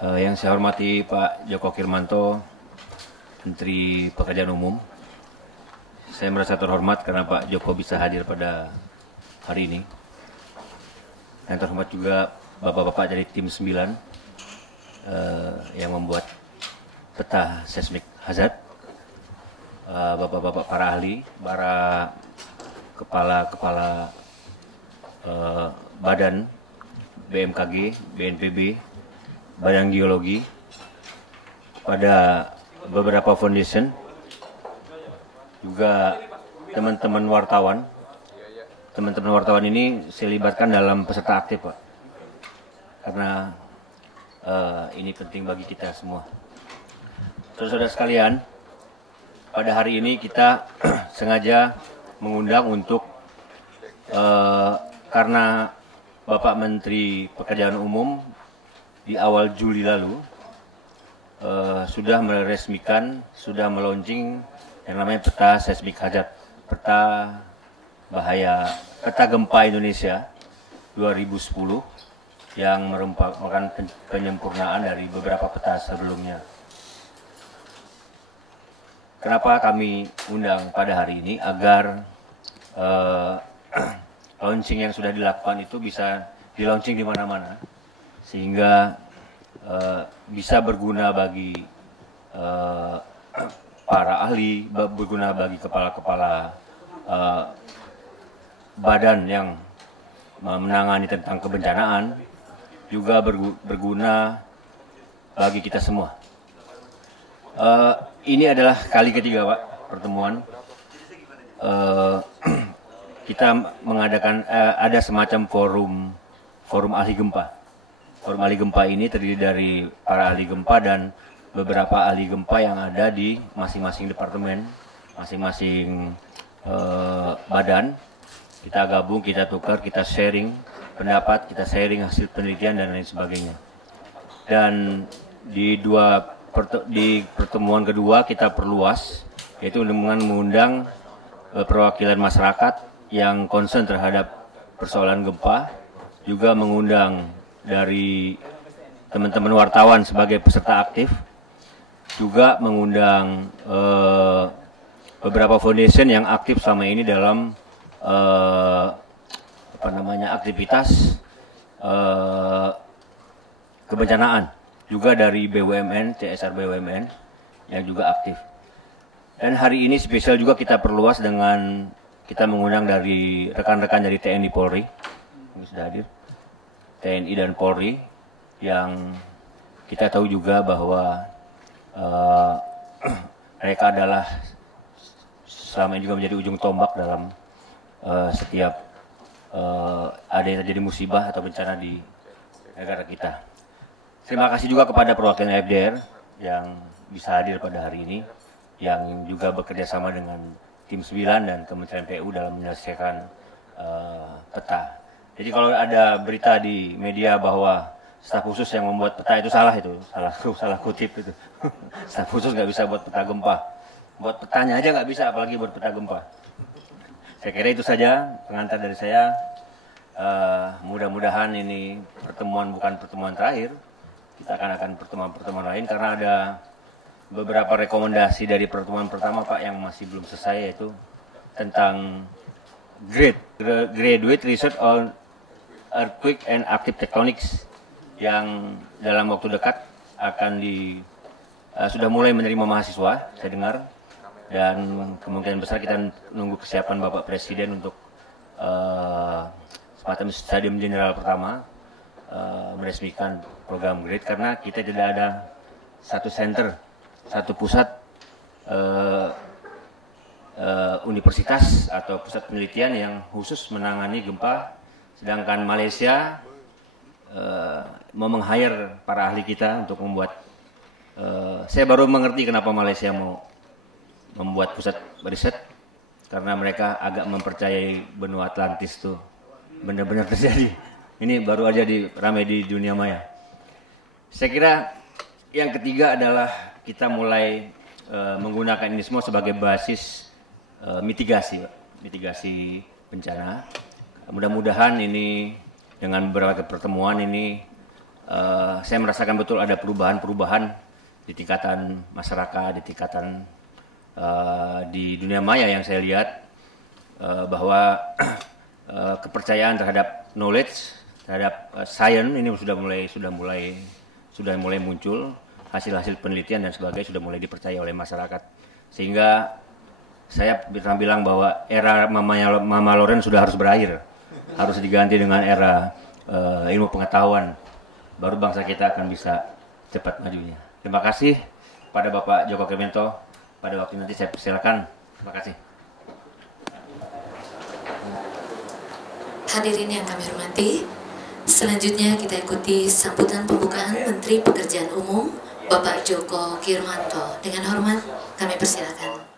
Yang saya hormati Pak Joko Kirmanto, Menteri Pekerjaan Umum. Saya merasa terhormat karena Pak Joko bisa hadir pada hari ini. Yang terhormat juga Bapak-Bapak dari tim 9 yang membuat peta seismik hazard, Bapak-Bapak para ahli, para kepala-kepala badan BMKG, BNPB, Badan Geologi, pada beberapa foundation, juga teman-teman wartawan. Teman-teman wartawan ini saya libatkan dalam peserta aktif, Pak, karena ini penting bagi kita semua. Saudara-saudara sekalian, pada hari ini kita sengaja mengundang untuk karena Bapak Menteri Pekerjaan Umum di awal Juli lalu sudah meresmikan, sudah meluncing yang namanya peta seismik hazard, peta bahaya, peta gempa Indonesia 2010 yang merupakan penyempurnaan dari beberapa peta sebelumnya. Kenapa kami undang pada hari ini? Agar launching yang sudah dilakukan itu bisa di-launching di mana-mana, sehingga bisa berguna bagi para ahli, berguna bagi kepala-kepala badan yang menangani tentang kebencanaan, juga berguna bagi kita semua. Ini adalah kali ketiga, Pak, pertemuan. Kita mengadakan ada semacam forum ahli gempa. Forum ahli gempa ini terdiri dari para ahli gempa dan beberapa ahli gempa yang ada di masing-masing departemen, masing-masing badan. Kita gabung, kita tukar, kita sharing pendapat, kita sharing hasil penelitian dan lain sebagainya. Dan di pertemuan kedua kita perluas, yaitu dengan mengundang perwakilan masyarakat yang concern terhadap persoalan gempa, juga mengundang dari teman-teman wartawan sebagai peserta aktif, juga mengundang beberapa foundation yang aktif selama ini dalam aktivitas kebencanaan, juga dari BUMN, CSR BUMN yang juga aktif. Dan hari ini spesial juga kita perluas dengan kita mengundang dari rekan-rekan dari TNI Polri yang sudah hadir, TNI dan Polri, yang kita tahu juga bahwa mereka adalah selama ini juga menjadi ujung tombak dalam setiap ada yang terjadi musibah atau bencana di negara kita. Terima kasih juga kepada perwakilan FDR yang bisa hadir pada hari ini, yang juga bekerja sama dengan tim 9 dan Kementerian PU dalam menyelesaikan peta. Jadi kalau ada berita di media bahwa staf khusus yang membuat peta itu salah kutip itu. Staf khusus nggak bisa buat peta gempa. Buat petanya aja nggak bisa, apalagi buat peta gempa. Saya kira itu saja pengantar dari saya. Mudah-mudahan ini pertemuan bukan pertemuan terakhir. Kita akan pertemuan-pertemuan lain, karena ada beberapa rekomendasi dari pertemuan pertama, Pak, yang masih belum selesai, yaitu tentang graduate research on earthquake and active tectonics, yang dalam waktu dekat akan sudah mulai menerima mahasiswa, saya dengar, dan kemungkinan besar kita nunggu kesiapan Bapak Presiden untuk semacam stadium general pertama meresmikan program GRADE, karena kita tidak ada satu pusat universitas atau pusat penelitian yang khusus menangani gempa, sedangkan Malaysia mau meng-hire para ahli kita untuk membuat. Saya baru mengerti kenapa Malaysia mau membuat pusat riset, karena mereka agak mempercayai benua Atlantis itu benar-benar terjadi. Ini baru aja ramai di dunia maya. Saya kira yang ketiga adalah kita mulai menggunakan ini semua sebagai basis mitigasi bencana. Mudah-mudahan ini dengan beberapa pertemuan ini saya merasakan betul ada perubahan-perubahan di tingkatan masyarakat, di tingkatan di dunia maya yang saya lihat bahwa kepercayaan terhadap knowledge, terhadap science ini sudah mulai muncul, hasil-hasil penelitian dan sebagainya sudah mulai dipercaya oleh masyarakat, sehingga saya bisa bilang bahwa era Mama Loren sudah harus berakhir, harus diganti dengan era ilmu pengetahuan, baru bangsa kita akan bisa cepat majunya. Terima kasih pada Bapak Djoko Kirmanto. Pada waktu nanti saya persilakan. Terima kasih. Hadirin yang kami hormati, selanjutnya kita ikuti sambutan pembukaan Menteri Pekerjaan Umum Bapak Djoko Kirmanto. Dengan hormat kami persilakan.